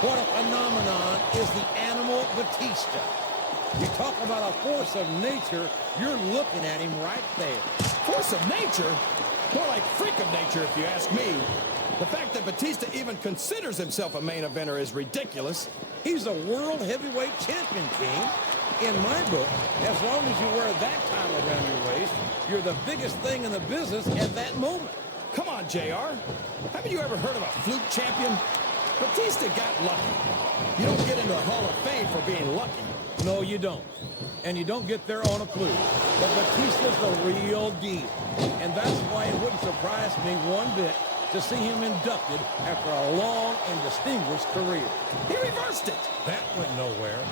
What a phenomenon is the animal Batista. You talk about a force of nature, you're looking at him right there. Force of nature? More like freak of nature, if you ask me. The fact that Batista even considers himself a main eventer is ridiculous. He's a world heavyweight champion, King. In my book, as long as you wear that title around your waist, you're the biggest thing in the business at that moment. Come on, JR. Haven't you ever heard of a fluke champion? Batista got lucky. You don't get into the Hall of Fame for being lucky. No, you don't. And you don't get there on a fluke. But Batista's the real deal. And that's why it wouldn't surprise me one bit to see him inducted after a long and distinguished career. He reversed it. That went nowhere.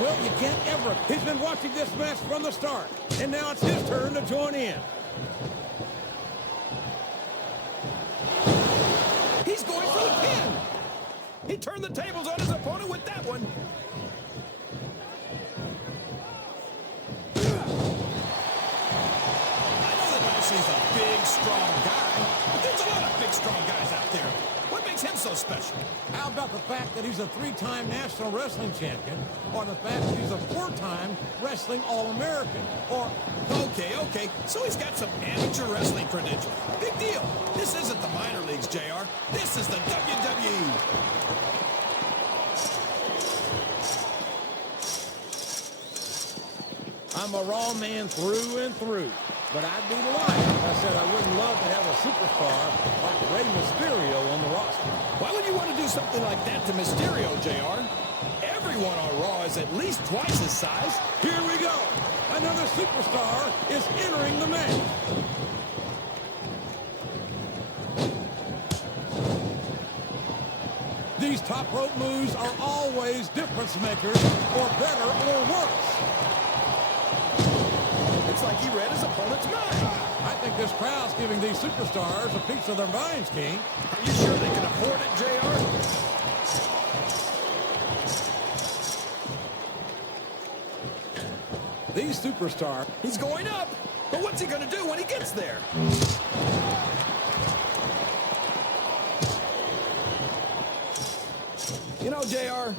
Well, you can't ever. He's been watching this match from the start. And now it's his turn to join in. He's going for the pin. He turned the tables on his opponent with that one. I know that Lashley's a big, strong guy, but there's a lot of big, strong guys out there. What makes him so special? How about the fact that he's a 3-time National Wrestling Champion, or the fact that he's a 4-time Wrestling All-American, or... Okay, so he's got some amateur wrestling credentials. Big deal. This isn't the minor leagues, JR. This is the WWE. I'm a raw man through and through. But I'd be lying if I said I wouldn't love to have a superstar like Rey Mysterio on the roster. Why would you want to do something like that to Mysterio, JR? Everyone on Raw is at least twice his size. Here we go. Another superstar is entering the match. These top rope moves are always difference makers, for better or worse. It's like he read his opponent's mind. I think this crowd's giving these superstars a piece of their minds, King. Are you sure they can afford it, JR? These superstars... He's going up, but what's he going to do when he gets there? You know, JR,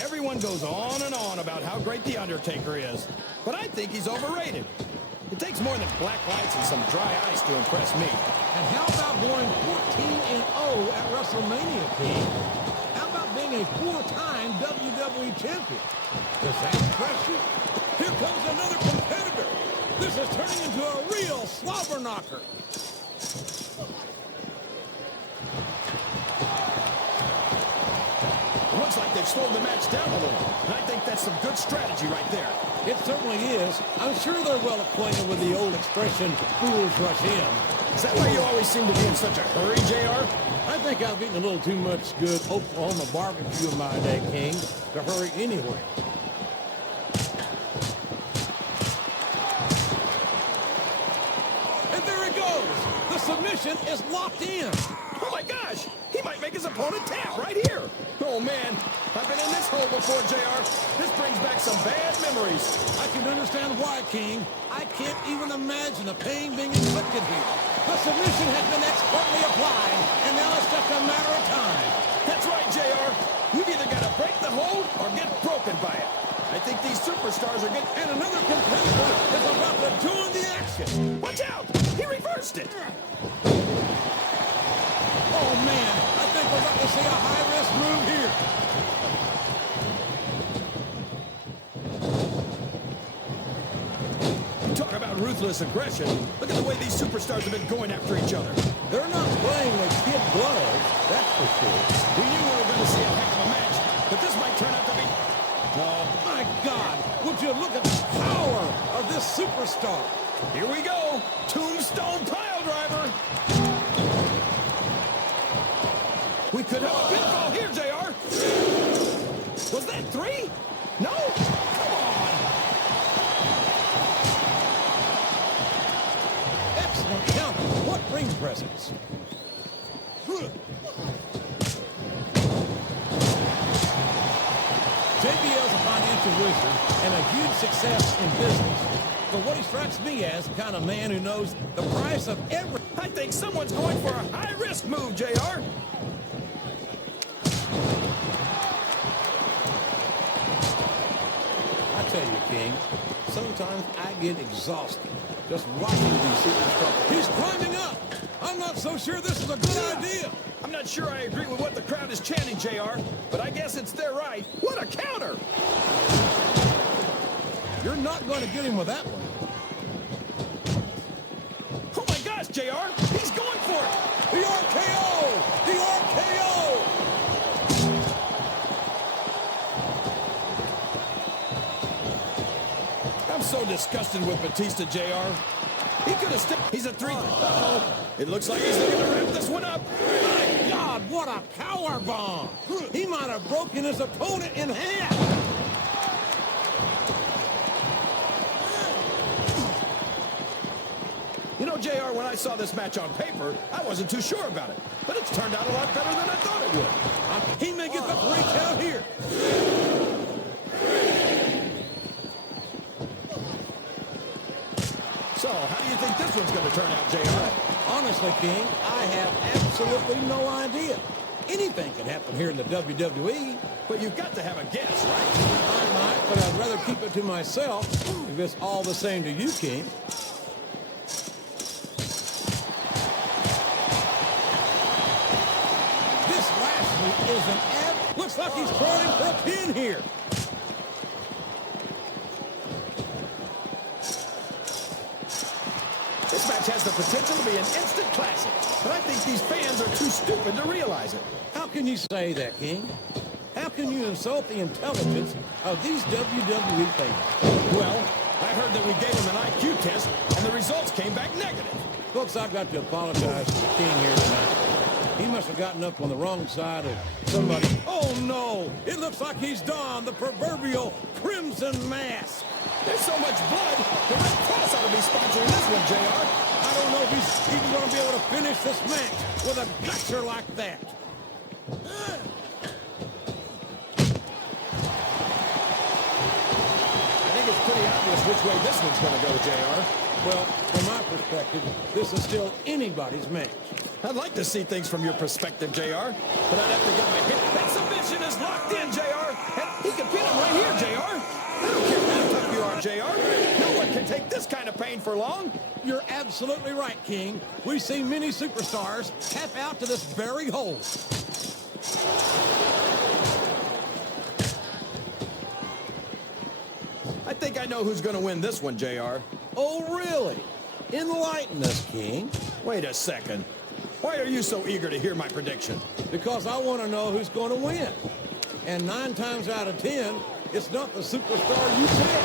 everyone goes on and on about how great the Undertaker is, but I think he's overrated. It takes more than black lights and some dry ice to impress me. And how about going 14-0 at WrestleMania, King? How about being a 4-time WWE champion? Does that impress you? Here comes another competitor. This is turning into a real slobber knocker. It looks like they've slowed the match down a little, and I think that's some good strategy right there. It certainly is. I'm sure they're well acquainted with the old expression, fools rush in. Is that why you always seem to be in such a hurry, JR? I think I've eaten a little too much good Oklahoma barbecue in my day, King, to hurry anyway. And there it goes. The submission is locked in. Oh my gosh! He might make his opponent tap right here. Oh man, I've been in this hole before, JR. This brings back some bad memories. I can understand why, King. I can't even imagine the pain being inflicted here. The submission has been expertly applied, and now it's just a matter of time. That's right, JR. You've either got to break the hold or get broken by it. I think these superstars are getting... And another competitor is about to join the action. Watch out! He reversed it. Oh, man, I think we're about to see a high-risk move here. You talk about ruthless aggression. Look at the way these superstars have been going after each other. They're not playing with kid gloves, that's for sure. We knew we were going to see a heck of a match, but this might turn out to be... Oh, my God, would you look at the power of this superstar? Here we go. Tombstone pile driver. We could have a pinfall here, JR. Was that 3? No? Come on. Excellent counter. What ring presence. JBL's a financial wizard and a huge success in business. But what he strikes me as the kind of man who knows the price of every... I think someone's going for a high-risk move, JR. I tell you, King, sometimes I get exhausted just watching these superstars. He's climbing up. I'm not so sure this is a good idea. I'm not sure I agree with what the crowd is chanting, JR, but I guess it's their right. What a counter! You're not going to get him with that one. Oh my gosh, JR! He's going for it! The RKO! The RKO! I'm so disgusted with Batista, JR. He could have stepped. He's a three. Uh-oh. It looks like he's looking to wrap this one up. My God, what a power bomb! He might have broken his opponent in half. You know, JR, when I saw this match on paper, I wasn't too sure about it. But it's turned out a lot better than I thought it would. He may get the 3 count here. So, how do you think this one's going to turn out, JR? Honestly, King, I have absolutely no idea. Anything can happen here in the WWE. But you've got to have a guess, right? I might, but I'd rather keep it to myself if it's all the same to you, King. This Lashley is an ab... Looks like he's trying for a pin here. This match has the potential to be an instant classic, but I think these fans are too stupid to realize it. How can you say that, King? How can you insult the intelligence of these WWE fans? Well, I heard that we gave him an IQ test, and the results came back negative. Folks, I've got to apologize to the King here tonight. He must have gotten up on the wrong side of somebody. Oh, no! It looks like he's donned the proverbial crimson mask. There's so much blood, the Red Cross ought to be sponsoring this one, JR. I don't know if he's even going to be able to finish this match with a gutcher like that. I think it's pretty obvious which way this one's going to go, JR. Well, from my perspective, this is still anybody's match. I'd like to see things from your perspective, JR, but I'd have to get my hit. That submission is locked in, JR, and he can pin him right here, JR. I don't care how tough you are, JR. No one can take this kind of pain for long. You're absolutely right, King. We've seen many superstars tap out to this very hole. I think I know who's going to win this one, JR. Oh, really? Enlighten us, King. Wait a second. Why are you so eager to hear my prediction? Because I want to know who's going to win. And 9 times out of 10, it's not the superstar you pick.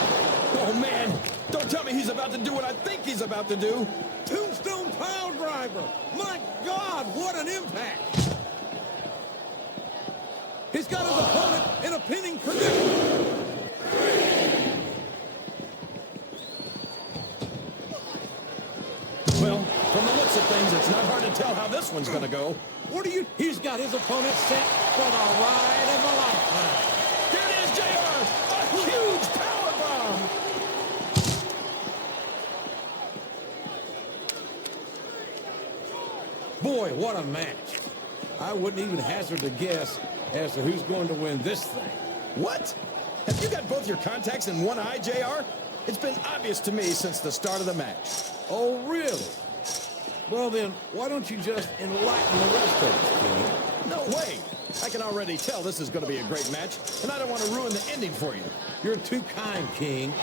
Oh, man. Don't tell me he's about to do what I think he's about to do. Tombstone pile driver. My God, what an impact. He's got his opponent in a pinning predicament. Well, from the looks of things, it's not hard to tell how this one's going to go. What do you... He's got his opponent set for the ride of a lifetime. There it is, JR! A huge powerbomb! Boy, what a match. I wouldn't even hazard a guess as to who's going to win this thing. What? Have you got both your contacts in one eye, JR? It's been obvious to me since the start of the match. Oh, really? Well, then, why don't you just enlighten the rest of us, King? No way. I can already tell this is going to be a great match, and I don't want to ruin the ending for you. You're too kind, King.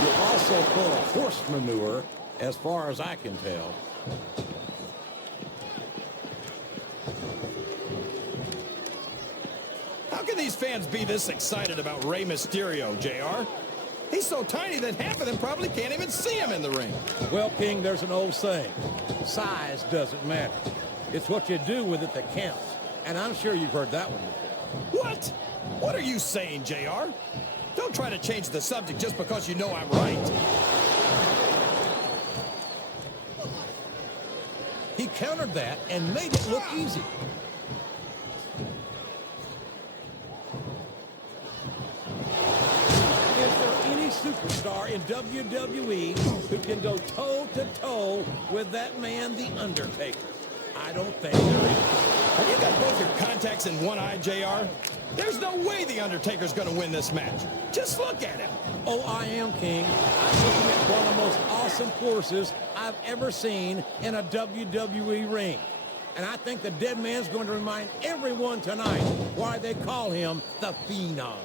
You're also full of horse manure, as far as I can tell. How can these fans be this excited about Rey Mysterio, JR? He's so tiny that half of them probably can't even see him in the ring. Well, King, there's an old saying. Size doesn't matter. It's what you do with it that counts. And I'm sure you've heard that one before. What? What are you saying, JR? Don't try to change the subject just because you know I'm right. He countered that and made it look easy. Is there any superstar superstar in WWE who can go toe-to-toe with that man, The Undertaker? I don't think there is. Have you got both your contacts in one eye, JR? There's no way The Undertaker's going to win this match. Just look at him. Oh, I am, King. I'm looking at one of the most awesome forces I've ever seen in a WWE ring. And I think the dead man's going to remind everyone tonight why they call him the Phenom.